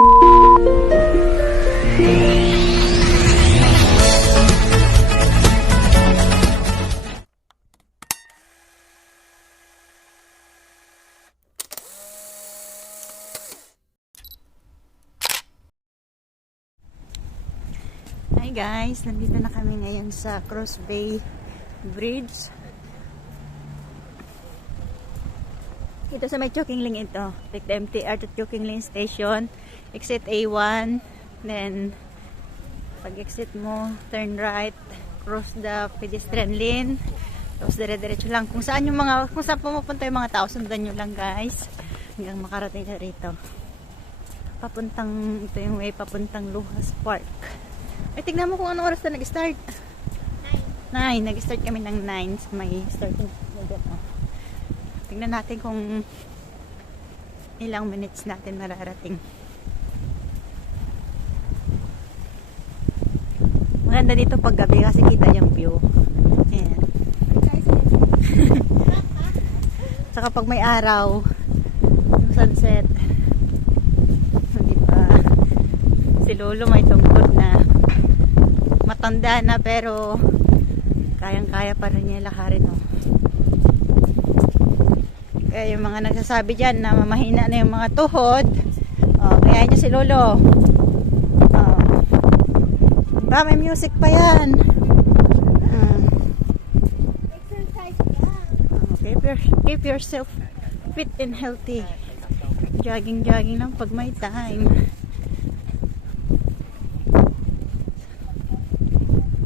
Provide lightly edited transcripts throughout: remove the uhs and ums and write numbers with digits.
Hi guys, nandito na kami ngayon sa Cross Bay Bridge. Ito sa may Chokingling ito. Take the MTR to Chokingling Station. Exit A1. Then, pag exit mo, turn right. Cross the pedestrian lane. Tapos dire-diretso lang. Kung saan pumupunta yung mga tao, sundan nyo lang guys. Hanggang makarating na rito. Ito yung way papuntang Luhas Park. Ay, tignan mo kung anong oras na nag-start. 9. Nag-start kami ng 9. So may starting. Tignan natin kung ilang minutes natin mararating. Maganda dito pag gabi kasi kita yung view. Ayan. Saka pag may araw, yung sunset. Diba? Si Lolo may tungkod na. Matanda na pero kayang-kaya pa rin niya lakarin. Oh. Kaya yung mga nagsasabi dyan na mamahina na yung mga tuhod, kaya niya si Lolo. May music pa yan. Keep yourself fit and healthy. Jogging lang pag may time.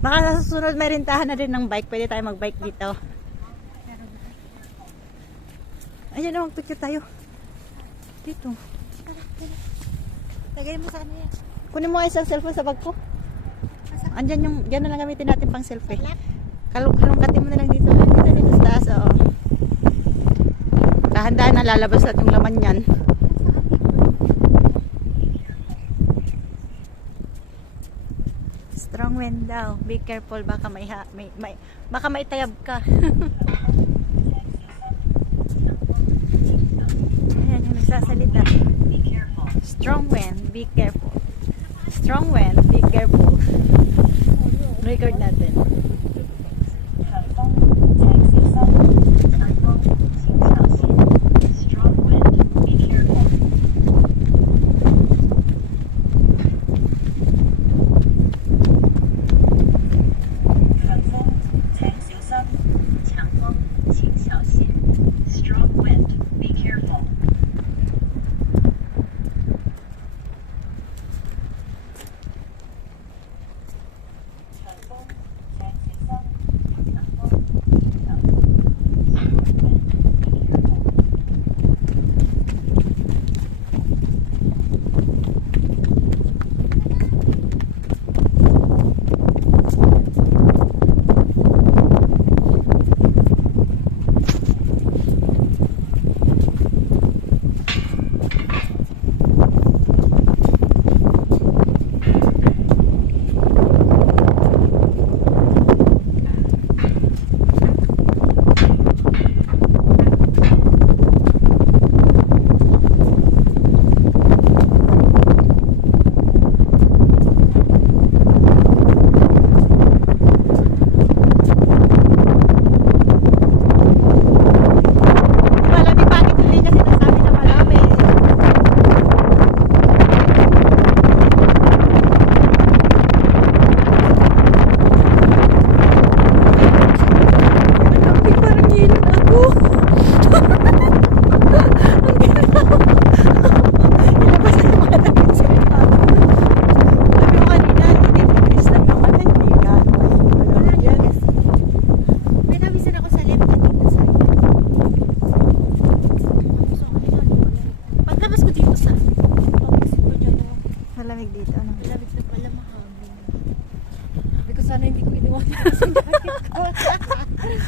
Baka sa susunod may rintahan na rin ng bike. Pwede tayo mag-bike dito. Ayan na, mag-picture tayo. Dito. Lagay mo sa ano yan. Kunin mo isang cellphone sa bag ko. Andyan dyan na lang gamitin natin pang selfie. Kalungkatin mo na lang dito. Dito sa taas, oo. Dahan-dahan na lalabas natin yung laman yan. Strong wind daw. Be careful, baka baka maitayab ka. Ayan yung nagsasalita. Strong wind, be careful. Strong wind, be careful. Record natin.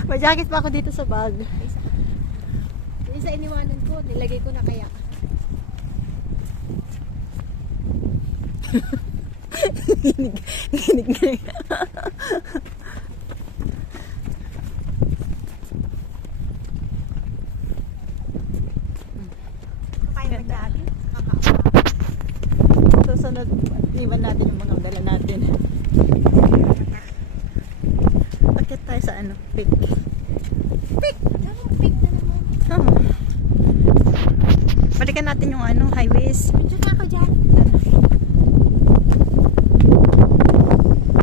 May jacket pa ako dito sa bag. Yung sa iniwanan ko, nilagay ko na kaya. Ginig na. Kakain mo jacket? Kakain. iwan natin yung mga dala natin. Bakit tayo sa ano? Pick. Pick! Pick na naman. Oh. Balikan natin yung ano, highways. Picture na ako dyan.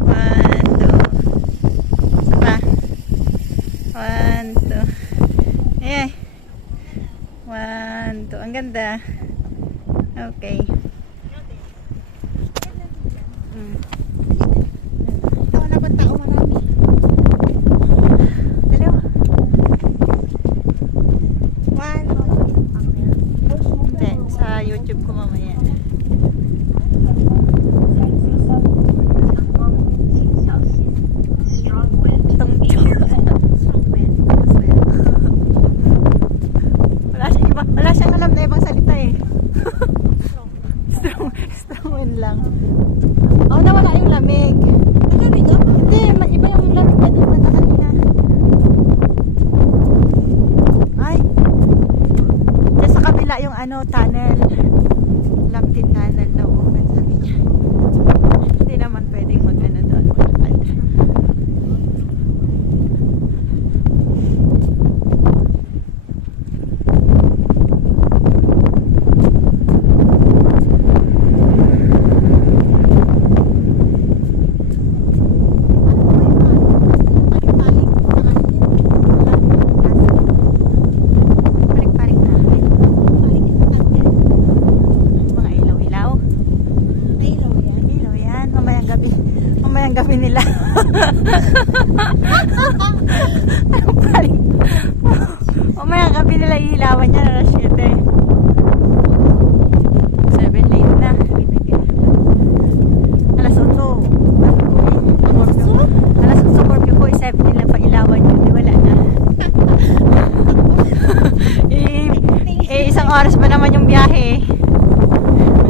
1, 2. Sapa. 1, 2. Eh. 1, 2. Ang ganda. Okay. Ito na ba tao marami? Dalawa. One. Hindi, sa YouTube ko mamaya. Wala siyang alam na ibang salita eh. Strong wind lang. Oh, nawala yung lamig. Nagamit ako. Hindi, iba yung lamig na din mata kanina. Ay! Diyan sa kabila yung ano, tunnel. Lamptin tunnel daw. Sabi niya. Hindi naman pwedeng mag-ano doon. Maglakad. Parik-parik na. Mga ilaw-ilaw. Ilaw yan. Mamayang gabi. Mamayang gabi nila. Parik. Mamayang gabi nila ilawan niya. Alas 7. 7 late na. Alas 8. Alas 8 Scorpio ko. 7 nila pa ilawan yun. Di wala na. Isang oras pa naman yung biyahe.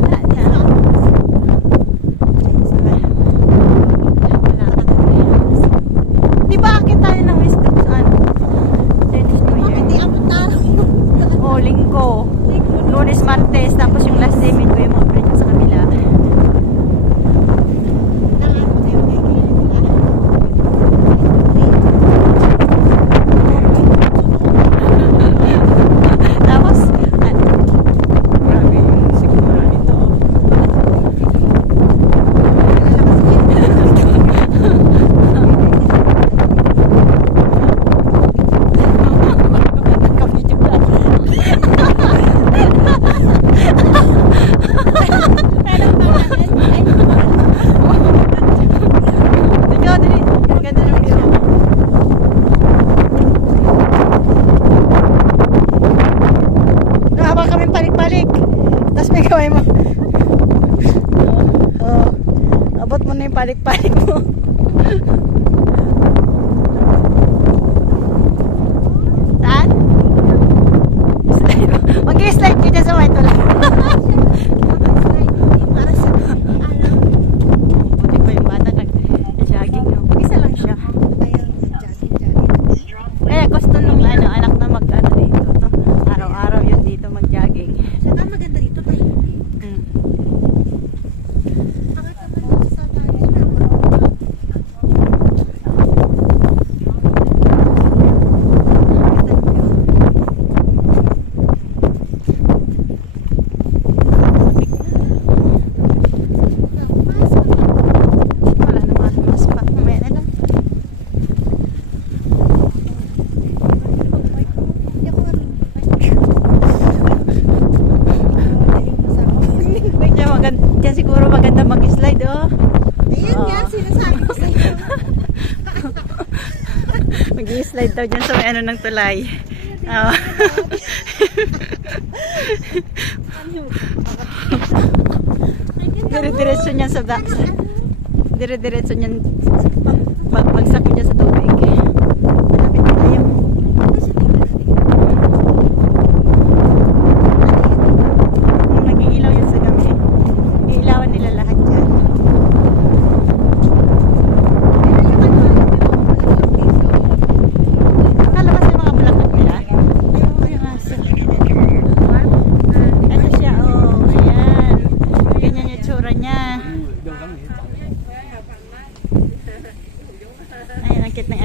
Wala na. Wala ka na. Di ba akit tayo ng wisdom sa ano? Chinese New Year? Bakit di ako tao? Oh, linggo. Lunes, Martes. Tapos yung last day, midway mo. Pero yung sa kabila. Tapos, grabe yung siguro nito. Nagka-video na. Ikaw, dali. Ang ganda ng view. Habang kami palik-palik. Tapos may gawin mo. Oh, abot mo na yung palik-palik mo. Saan? Mag-i-slide ka dyan sa white wala. Para sa buti pa yung bata nag-jogging. Mag-isa lang siya. Kaya gusto nung ano, anak na mag-ano dito. To. Araw-araw yun dito mag-jogging. Saan maganda dito tayo? Mm. Angat naman sa tayo. Wala naman mas pa. Mamaya na lang. Diyan siguro maganda mag-slide, oh. Ayun nga, sinasabi ko sa iyo. Mag-i-slide daw dyan sa may ano ng tulay. Oh. Dire-diretso niyan sa back. Dire-diretso niyan. Bagsak mo dyan sa tubig. Malapit na tayo. Nag-iilaw yan sa gabi. Iilawan nila lahat dyan. Nakalabas yung mga bulaklak nila. Ayun yung aso. Ito siya, oh. Ayan. Ganyan yung itsura niya. Ayan, ang cute ng